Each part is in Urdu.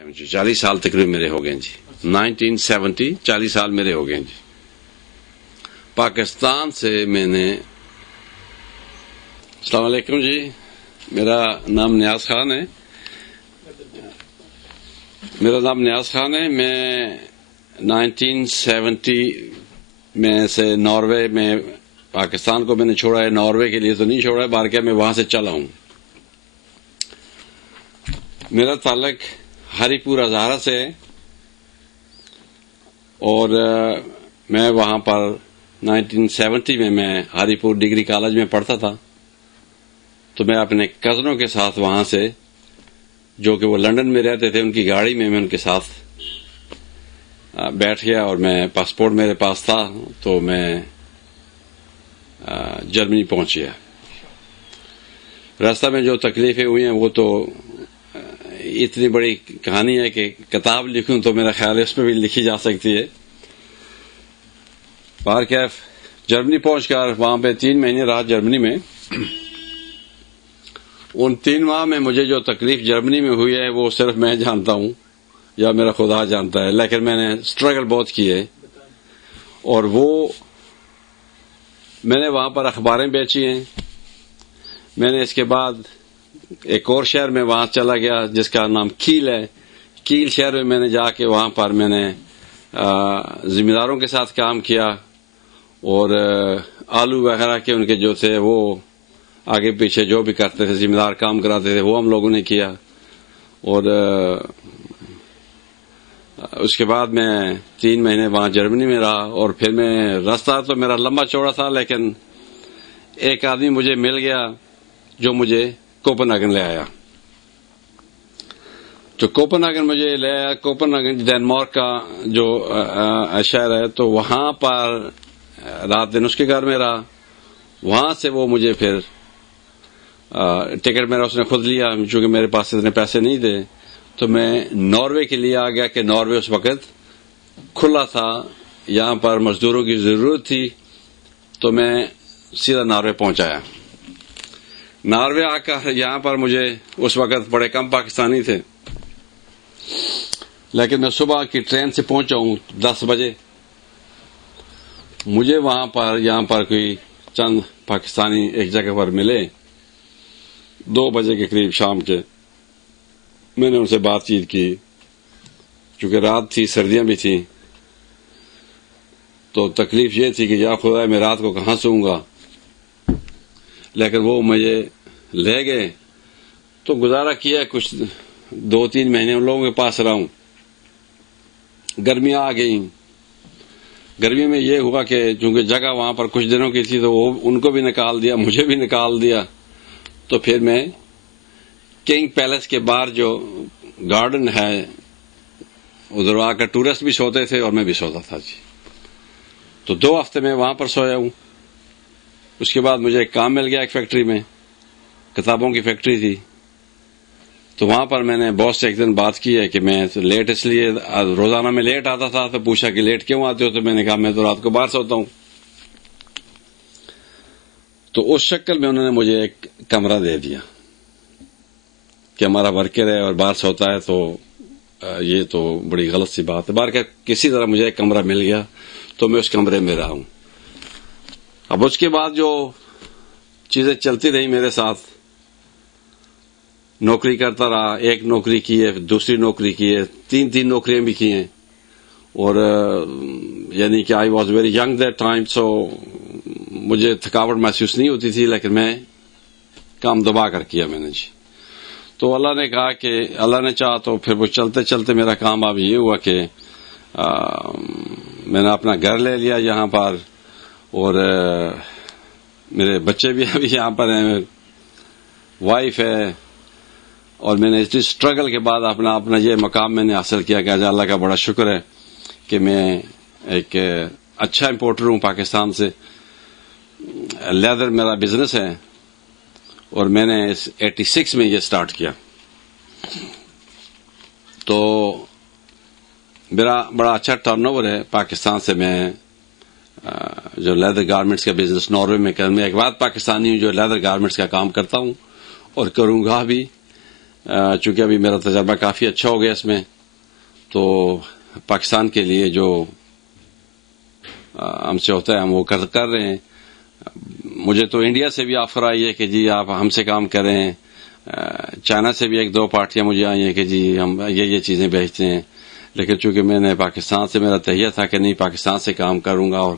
جی 40 سال تقریباً میرے ہو گئے جی 1970 40 سال میرے ہو گئے جی. پاکستان سے میں نے السلام علیکم جی. میرا نام نیاز خان ہے. میں 1970 میں سے ناروے میں پاکستان کو میں نے چھوڑا ہے. ناروے کے لیے تو نہیں چھوڑا ہے، بارکہ میں وہاں سے چلا ہوں. میرا تعلق ہری پور ہزارہ سے ہے اور میں وہاں پر 1970 میں ہری پور ڈگری کالج میں پڑھتا تھا. تو میں اپنے کزنوں کے ساتھ وہاں سے، جو کہ وہ لندن میں رہتے تھے، ان کی گاڑی میں ان کے ساتھ بیٹھ گیا اور میں پاسپورٹ میرے پاس تھا تو میں جرمنی پہنچ گیا. راستہ میں جو تکلیفیں ہوئی ہیں وہ تو اتنی بڑی کہانی ہے کہ کتاب لکھوں تو میرا خیال ہے اس میں بھی لکھی جا سکتی ہے. بہرکیف جرمنی پہنچ کر وہاں پہ 3 مہینے رہا جرمنی میں. ان 3 ماہ میں مجھے جو تکلیف جرمنی میں ہوئی ہے وہ صرف میں جانتا ہوں یا میرا خدا جانتا ہے، لیکن میں نے اسٹرگل بہت کی ہے. اور وہ میں نے وہاں پر اخباریں بیچی ہیں. میں نے اس کے بعد ایک اور شہر میں وہاں چلا گیا جس کا نام کیل ہے. کیل شہر میں نے جا کے وہاں پر میں نے ذمہ داروں کے ساتھ کام کیا اور آلو وغیرہ کے ان کے جو تھے وہ آگے پیچھے جو بھی کرتے تھے، ذمہ دار کام کراتے تھے، وہ ہم لوگوں نے کیا. اور اس کے بعد میں 3 مہینے وہاں جرمنی میں رہا. اور پھر میں راستہ تو میرا لمبا چوڑا تھا، لیکن ایک آدمی مجھے مل گیا جو مجھے کوپن ہاگن لے آیا. جو کوپن ہاگن مجھے لے آیا، کوپن ہاگن ڈینمارک کا جو شہر ہے، تو وہاں پر رات دن اس کے گھر میں رہا. وہاں سے وہ مجھے پھر ٹکٹ میرا اس نے خود لیا، چونکہ میرے پاس اتنے پیسے نہیں تھے. تو میں ناروے کے لیے آ گیا کہ ناروے اس وقت کھلا تھا، یہاں پر مزدوروں کی ضرورت تھی. تو میں سیدھا ناروے پہنچایا. ناروے آ کر یہاں پر مجھے اس وقت بڑے کم پاکستانی تھے، لیکن میں صبح کی ٹرین سے پہنچا ہوں 10 بجے. مجھے وہاں پر یہاں پر کوئی چند پاکستانی ایک جگہ پر ملے 2 بجے کے قریب شام کے. میں نے ان سے بات چیت کی. چونکہ رات تھی، سردیاں بھی تھیں، تو تکلیف یہ تھی کہ یا خدا میں رات کو کہاں سوؤں گا. لیکن وہ مجھے لے گئے تو گزارا کیا. کچھ 2-3 مہینے ان لوگوں کے پاس رہا ہوں. گرمیاں آ گئیں. گرمی میں یہ ہوا کہ چونکہ جگہ وہاں پر کچھ دنوں کی تھی تو وہ ان کو بھی نکال دیا، مجھے بھی نکال دیا. تو پھر میں کنگ پیلس کے باہر جو گارڈن ہے ادھر آ کر ٹورسٹ بھی سوتے تھے اور میں بھی سوتا تھا جی. تو 2 ہفتے میں وہاں پر سویا ہوں. اس کے بعد مجھے ایک کام مل گیا ایک فیکٹری میں، کتابوں کی فیکٹری تھی. تو وہاں پر میں نے باس سے ایک دن بات کی ہے کہ میں لیٹ اس لیے روزانہ میں لیٹ آتا تھا. تو پوچھا کہ لیٹ کیوں آتے ہو؟ تو میں نے کہا میں تو رات کو باہر سوتا ہوں. تو اس شکل میں انہوں نے مجھے ایک کمرہ دے دیا کہ ہمارا ورکر ہے اور باہر سوتا ہے، تو یہ تو بڑی غلط سی بات ہے. باہر کسی طرح مجھے ایک کمرہ مل گیا تو میں اس کمرے میں رہا ہوں. اب اس کے بعد جو چیزیں چلتی رہی میرے ساتھ، نوکری کرتا رہا. ایک نوکری کی ہے، دوسری نوکری کی ہے، 3 نوکریاں بھی کی ہیں. اور یعنی کہ I was very young that time, so مجھے تھکاوٹ محسوس نہیں ہوتی تھی، لیکن میں کام دبا کر کیا میں نے جی. تو اللہ نے کہا کہ اللہ نے چاہا تو پھر وہ چلتے چلتے میرا کام اب یہ ہوا کہ میں نے اپنا گھر لے لیا یہاں پر. اور میرے بچے بھی ابھی یہاں پر ہیں، وائف ہے. اور میں نے اس اسٹرگل کے بعد اپنا یہ مقام میں نے حاصل کیا کہ اللہ کا بڑا شکر ہے کہ میں ایک اچھا امپورٹر ہوں پاکستان سے. لیدر میرا بزنس ہے اور میں نے 86 میں یہ سٹارٹ کیا. تو میرا بڑا اچھا ٹرن اوور ہے پاکستان سے. میں جو لیدر گارمنٹس کا بزنس ناروے میں ایک بات پاکستانی ہوں جو لیدر گارمنٹس کا کام کرتا ہوں اور کروں گا بھی. چونکہ ابھی میرا تجربہ کافی اچھا ہو گیا اس میں، تو پاکستان کے لیے جو ہم سے ہوتا ہے ہم وہ کر رہے ہیں. مجھے تو انڈیا سے بھی آفر آئی ہے کہ جی آپ ہم سے کام کریں، چائنا سے بھی 1-2 پارٹیاں مجھے آئی ہیں کہ جی ہم یہ چیزیں بیچتے ہیں، لیکن چونکہ میں نے پاکستان سے میرا تہیہ تھا کہ نہیں پاکستان سے کام کروں گا، اور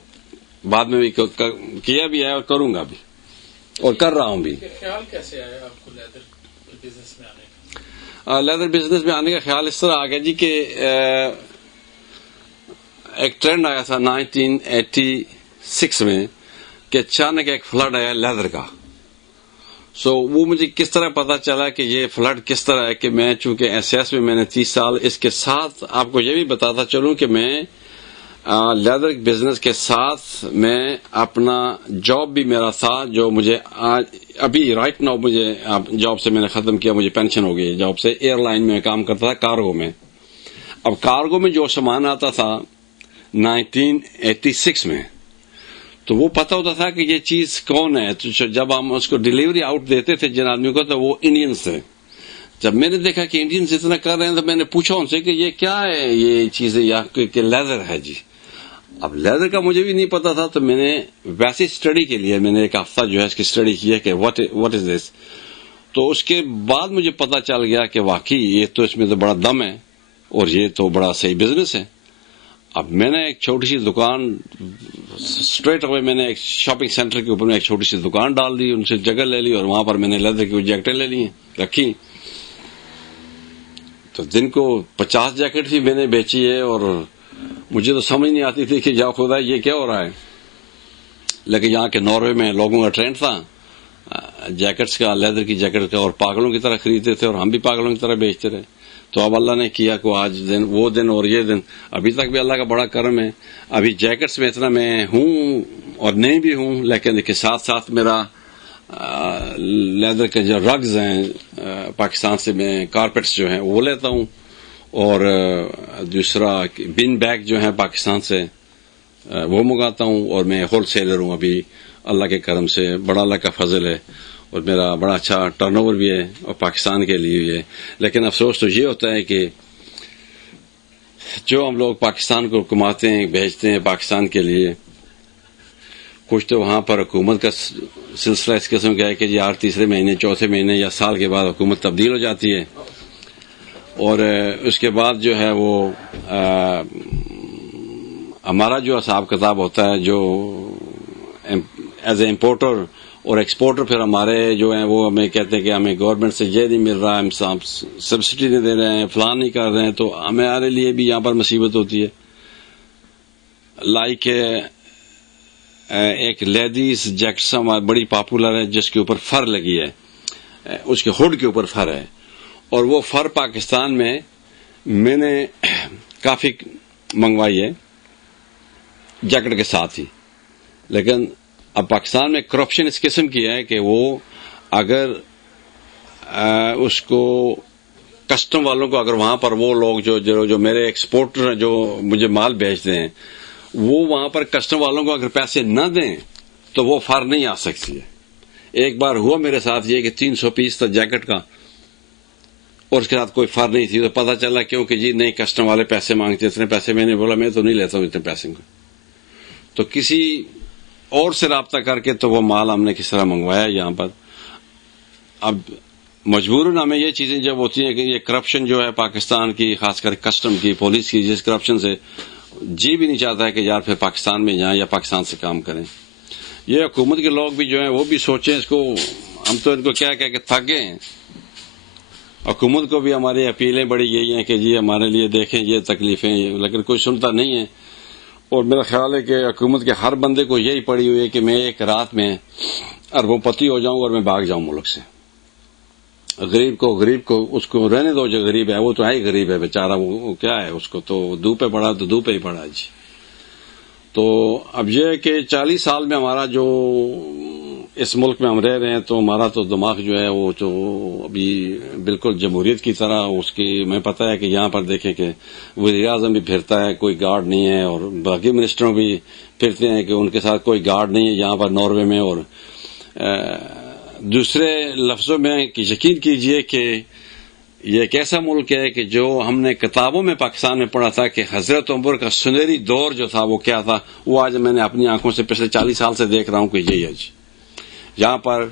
بعد میں بھی کیا بھی ہے اور کروں گا بھی اور کر رہا ہوں بھی. خیال کیسے آیا آپ کو لیدر بزنس میں آنے کا؟ لیدر بزنس میں آنے کا خیال اس طرح آ گیا جی کہ ایک ٹرینڈ آیا تھا 1986 میں کہ اچانک ایک فلڈ آیا لیدر کا. وہ مجھے کس طرح پتا چلا کہ یہ فلڈ کس طرح ہے، کہ میں چونکہ ایس میں نے 30 سال، اس کے ساتھ آپ کو یہ بھی بتاتا چلوں کہ میں لیدر بزنس کے ساتھ میں اپنا جاب بھی میرا تھا، جو مجھے ابھی رائٹ ناؤ مجھے جاب سے میں نے ختم کیا، مجھے پینشن ہو گئی جاب سے. ایئر لائن میں کام کرتا تھا کارگو میں. اب کارگو میں جو سامان آتا تھا 1986 میں، تو وہ پتا ہوتا تھا کہ یہ چیز کون ہے. تو جب ہم اس کو ڈیلیوری آؤٹ دیتے تھے جن آدمیوں کو، تو وہ انڈینز تھے. جب میں نے دیکھا کہ انڈینز اتنا کر رہے ہیں تو میں نے پوچھا ان سے کہ یہ کیا ہے یہ چیزیں، یا کہ لیدر ہے جی. اب لیدر کا مجھے بھی نہیں پتا تھا، تو میں نے ویسی اسٹڈی کے لیے میں نے 1 ہفتہ جو ہے اس کی اسٹڈی کی ہے کہ واٹ از دس. تو اس کے بعد مجھے پتا چل گیا کہ واقعی یہ تو اس میں تو بڑا دم ہے اور یہ تو بڑا صحیح بزنس ہے. اب میں نے ایک چھوٹی سی دکان اسٹریٹ اوے، میں نے ایک شاپنگ سینٹر کے اوپر میں ایک چھوٹی سی دکان ڈال دی، ان سے جگہ لے لی اور وہاں پر میں نے لیدر کی جیکٹیں لے لی رکھی. تو دن کو 50 جیکٹ بھی میں نے بیچی ہے، اور مجھے تو سمجھ نہیں آتی تھی کہ یا خدا یہ کیا ہو رہا ہے. لیکن یہاں کے ناروے میں لوگوں کا ٹرینڈ تھا جیکٹس کا، لیدر کی جیکٹ کا، اور پاگلوں کی طرح خریدتے تھے اور ہم بھی پاگلوں کی طرح بیچتے رہے. تو اب اللہ نے کیا کہ آج دن وہ دن اور یہ دن، ابھی تک بھی اللہ کا بڑا کرم ہے. ابھی جیکٹس میں اتنا میں ہوں اور نہیں بھی ہوں، لیکن کے ساتھ ساتھ میرا لیدر کے جو رگز ہیں پاکستان سے میں کارپیٹس جو ہیں وہ لیتا ہوں، اور دوسرا بن بیگ جو ہیں پاکستان سے وہ منگاتا ہوں. اور میں ہول سیلر ہوں ابھی اللہ کے کرم سے، بڑا اللہ کا فضل ہے، اور میرا بڑا اچھا ٹرن اوور بھی ہے اور پاکستان کے لیے بھی ہے. لیکن افسوس تو یہ ہوتا ہے کہ جو ہم لوگ پاکستان کو کماتے ہیں بھیجتے ہیں پاکستان کے لیے، کچھ تو وہاں پر حکومت کا سلسلہ اس قسم کا ہے کہ جی ہر 3 مہینے 4 مہینے یا سال کے بعد حکومت تبدیل ہو جاتی ہے، اور اس کے بعد جو ہے وہ ہمارا جو حساب کتاب ہوتا ہے جو ایز اے امپورٹر اور ایکسپورٹر، پھر ہمارے جو ہیں وہ ہمیں کہتے ہیں کہ ہمیں گورنمنٹ سے یہ نہیں مل رہا، ہم سبسڈی نہیں دے رہے ہیں، فلان نہیں کر رہے ہیں. تو ہمارے لیے بھی یہاں پر مصیبت ہوتی ہے. لائک ایک لیڈیز جیکٹس بڑی پاپولر ہے جس کے اوپر فر لگی ہے، اس کے ہوڈ کے اوپر فر ہے، اور وہ فر پاکستان میں نے کافی منگوائی ہے جیکٹ کے ساتھ ہی. لیکن اب پاکستان میں کرپشن اس قسم کی ہے کہ وہ اگر اس کو کسٹم والوں کو، اگر وہاں پر وہ لوگ جو میرے ایکسپورٹر ہیں جو مجھے مال بیچتے ہیں، وہ وہاں پر کسٹم والوں کو اگر پیسے نہ دیں تو وہ فر نہیں آ سکتی ہے. ایک بار ہوا میرے ساتھ یہ کہ 300 پیس تھا جیکٹ کا اور اس کے ساتھ کوئی فر نہیں تھی. تو پتہ چلا کیوں کہ جی نہیں کسٹم والے پیسے مانگتے، اتنے پیسے. میں نے بولا میں تو نہیں لیتا ہوں اتنے پیسے کو. تو کسی اور سے رابطہ کر کے تو وہ مال ہم نے کس طرح منگوایا یہاں پر. اب مجبوراً ہمیں یہ چیزیں جب ہوتی ہیں کہ یہ کرپشن جو ہے پاکستان کی، خاص کر کسٹم کی، پولیس کی، جس کرپشن سے جی بھی نہیں چاہتا ہے کہ یار پھر پاکستان میں جائیں یا پاکستان سے کام کریں. یہ حکومت کے لوگ بھی جو ہیں وہ بھی سوچیں اس کو. ہم تو ان کو کیا کہہ کے تھک گئے ہیں. حکومت کو بھی ہماری اپیلیں بڑی یہی ہیں کہ جی ہمارے لیے دیکھیں یہ تکلیفیں، لیکن کوئی سنتا نہیں ہے. اور میرا خیال ہے کہ حکومت کے ہر بندے کو یہی پڑی ہوئی ہے کہ میں ایک رات میں اربوں پتی ہو جاؤں اور میں بھاگ جاؤں ملک سے. غریب کو اس کو رہنے دو، جو غریب ہے وہ تو ہے ہی غریب ہے بیچارہ، وہ کیا ہے، اس کو تو دو پہ پڑا تو دو پہ ہی پڑا جی. تو اب یہ ہے کہ 40 سال میں ہمارا جو اس ملک میں ہم رہ رہے ہیں تو ہمارا تو دماغ جو ہے وہ جو ابھی بالکل جمہوریت کی طرح اس کی میں پتہ ہے کہ یہاں پر دیکھیں کہ وزیر اعظم بھی پھرتا ہے، کوئی گارڈ نہیں ہے، اور باقی منسٹروں بھی پھرتے ہیں کہ ان کے ساتھ کوئی گارڈ نہیں ہے یہاں پر ناروے میں. اور دوسرے لفظوں میں یقین کیجئے کہ یہ ایک ایسا ملک ہے کہ جو ہم نے کتابوں میں پاکستان میں پڑھا تھا کہ حضرت عمر کا سنہری دور جو تھا وہ کیا تھا، وہ آج میں نے اپنی آنکھوں سے پچھلے 40 سال سے دیکھ رہا ہوں کہ یہی ہے جی. یہاں پر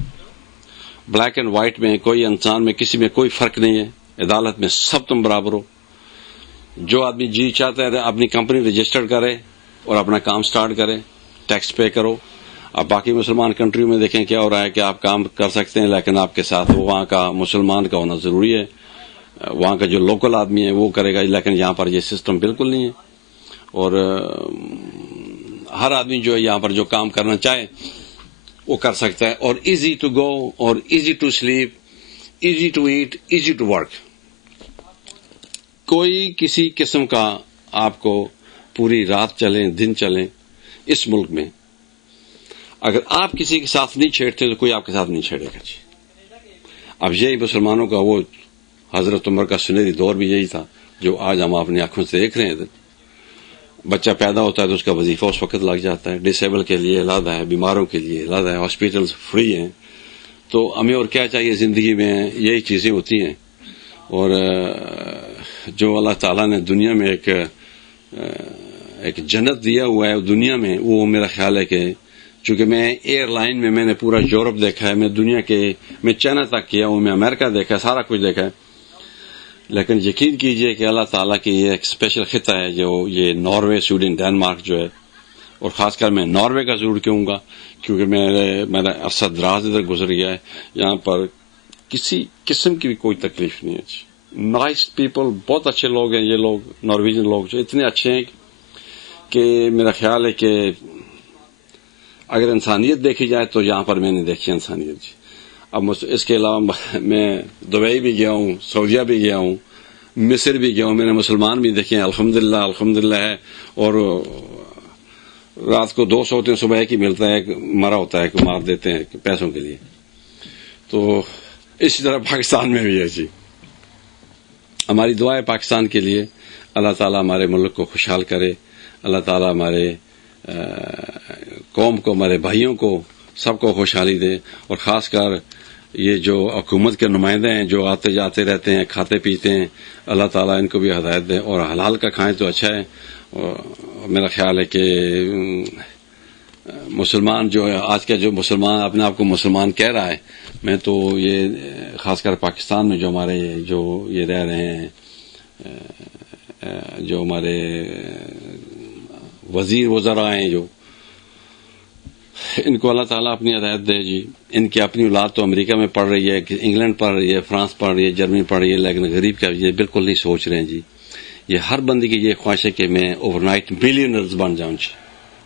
بلیک اینڈ وائٹ میں کوئی انسان میں کسی میں کوئی فرق نہیں ہے. عدالت میں سب تم برابر ہو. جو آدمی جی چاہتا ہے اپنی کمپنی رجسٹر کرے اور اپنا کام سٹارٹ کرے، ٹیکس پے کرو. اب باقی مسلمان کنٹریوں میں دیکھیں کیا ہو رہا ہے کہ آپ کام کر سکتے ہیں لیکن آپ کے ساتھ وہاں کا مسلمان کا ہونا ضروری ہے. وہاں کا جو لوکل آدمی ہے وہ کرے گا، لیکن یہاں پر یہ سسٹم بالکل نہیں ہے. اور ہر آدمی جو ہے یہاں پر جو کام کرنا چاہے وہ کر سکتا ہے. اور ایزی ٹو گو اور easy to sleep, easy to eat, easy to work. کوئی کسی قسم کا آپ کو پوری رات چلیں دن چلیں اس ملک میں اگر آپ کسی کے ساتھ نہیں چھیڑتے تو کوئی آپ کے ساتھ نہیں چھیڑے گا جی. اب یہی مسلمانوں کا وہ حضرت عمر کا سنہری دور بھی یہی تھا جو آج ہم اپنی آنکھوں سے دیکھ رہے ہیں. بچہ پیدا ہوتا ہے تو اس کا وظیفہ اس وقت لگ جاتا ہے. ڈسیبل کے لیے علیحدہ ہے، بیماروں کے لیے علیحدہ ہے، ہاسپٹلز فری ہیں. تو ہمیں اور کیا چاہیے زندگی میں؟ یہی چیزیں ہوتی ہیں. اور جو اللہ تعالیٰ نے دنیا میں ایک جنت دیا ہوا ہے دنیا میں، وہ میرا خیال ہے کہ چونکہ میں ایئر لائن میں نے پورا یورپ دیکھا ہے، میں چائنا تک کیا ہوں، میں امریکہ دیکھا ہے، سارا کچھ دیکھا ہے. لیکن یقین کیجئے کہ اللہ تعالیٰ کی یہ ایک اسپیشل خطہ ہے جو یہ ناروے، سویڈن، ڈینمارک جو ہے. اور خاص کر میں ناروے کا ضرور کہوں گا کیونکہ میرا عرصہ دراز ادھر گزر گیا ہے. یہاں پر کسی قسم کی بھی کوئی تکلیف نہیں ہے. نائس پیپل، بہت اچھے لوگ ہیں یہ لوگ، نارویجن لوگ جو اتنے اچھے ہیں کہ میرا خیال ہے کہ اگر انسانیت دیکھی جائے تو یہاں پر میں نے دیکھی انسانیت جی. اب اس کے علاوہ میں دبئی بھی گیا ہوں، سعودیہ بھی گیا ہوں، مصر بھی گیا ہوں، میں نے مسلمان بھی دیکھے ہیں الحمدللہ ہے. اور رات کو 2 سوتے ہیں، صبح ایک ہی ملتا ہے، ایک مرا ہوتا ہے کہ مار دیتے ہیں پیسوں کے لیے. تو اسی طرح پاکستان میں بھی ہے جی. ہماری دعا ہے پاکستان کے لیے، اللہ تعالیٰ ہمارے ملک کو خوشحال کرے. اللہ تعالیٰ ہمارے قوم کو، ہمارے بھائیوں کو، سب کو خوشحالی دے. اور خاص کر یہ جو حکومت کے نمائندے ہیں جو آتے جاتے رہتے ہیں، کھاتے پیتے ہیں، اللہ تعالیٰ ان کو بھی ہدایت دے. اور حلال کا کھائیں تو اچھا ہے. اور میرا خیال ہے کہ مسلمان جو ہے آج کا جو مسلمان اپنے آپ کو مسلمان کہہ رہا ہے، میں تو یہ خاص کر پاکستان میں جو ہمارے جو یہ رہ رہے ہیں، جو ہمارے وزیر وزراء ہیں، جو ان کو اللہ تعالیٰ اپنی ہدایت دے جی. ان کی اپنی اولاد تو امریکہ میں پڑھ رہی ہے، انگلینڈ پڑھ رہی ہے، فرانس پڑھ رہی ہے، جرمنی پڑھ رہی ہے، لیکن غریب کا یہ بالکل نہیں سوچ رہے ہیں جی. یہ ہر بندے کی یہ خواہش ہے کہ میں اوور نائٹ ملینئرز بن جاؤں جی.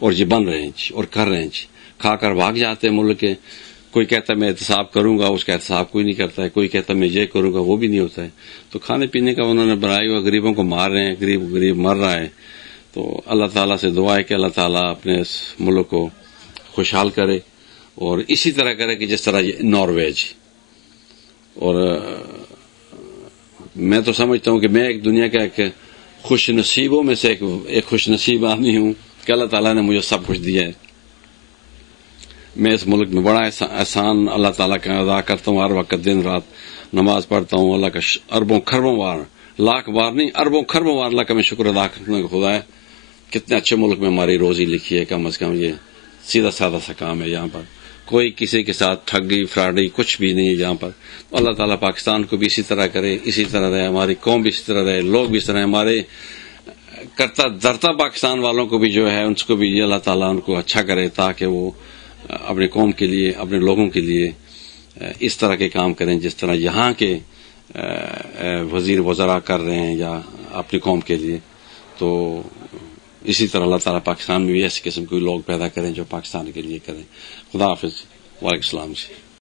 اور یہ بن رہے ہیں جی اور کر رہے ہیں جی. کھا کر بھاگ جاتے ہیں ملک کے. کوئی کہتا ہے میں احتساب کروں گا، اس کا احتساب کوئی نہیں کرتا ہے. کوئی کہتا ہے میں یہ کروں گا، وہ بھی نہیں ہوتا ہے. تو کھانے پینے کا انہوں نے بنایا ہوا، غریبوں کو مار رہے ہیں، غریب مر رہا ہے. تو اللہ تعالیٰ سے دعا ہے کہ اللہ تعالیٰ اپنے اس ملک کو خوشحال کرے اور اسی طرح کرے کہ جس طرح یہ ناروے جی. اور میں تو سمجھتا ہوں کہ میں ایک دنیا کا ایک خوش نصیبوں میں سے ایک خوش نصیب آدمی ہوں کہ اللہ تعالیٰ نے مجھے سب کچھ دیا ہے. میں اس ملک میں بڑا احسان اللہ تعالیٰ کا ادا کرتا ہوں. ہر وقت دن رات نماز پڑھتا ہوں. اللہ کا اربوں خربوں بار، لاکھ بار نہیں، اربوں خربوں بار اللہ کا میں شکر ادا کرتا ہوں. خدا ہے کتنے اچھے ملک میں ہماری روزی لکھی ہے. کم از کم یہ سیدھا سادہ سا کام ہے. یہاں پر کوئی کسی کے ساتھ ٹھگی فراڈی کچھ بھی نہیں ہے یہاں پر. اللہ تعالیٰ پاکستان کو بھی اسی طرح کرے، اسی طرح رہے، ہماری قوم بھی اسی طرح رہے، لوگ بھی اس طرح، ہمارے کرتا درتا پاکستان والوں کو بھی جو ہے ان کو بھی اللہ تعالیٰ ان کو اچھا کرے تاکہ وہ اپنے قوم کے لیے، اپنے لوگوں کے لیے اس طرح کے کام کریں جس طرح یہاں کے وزیر وزراء کر رہے ہیں یا اپنی قوم کے لیے. تو اسی طرح اللہ تعالیٰ پاکستان میں بھی ایسے قسم کے لوگ پیدا کریں جو پاکستان کے لیے کریں. خدا حافظ. وعلیکم السلام جی.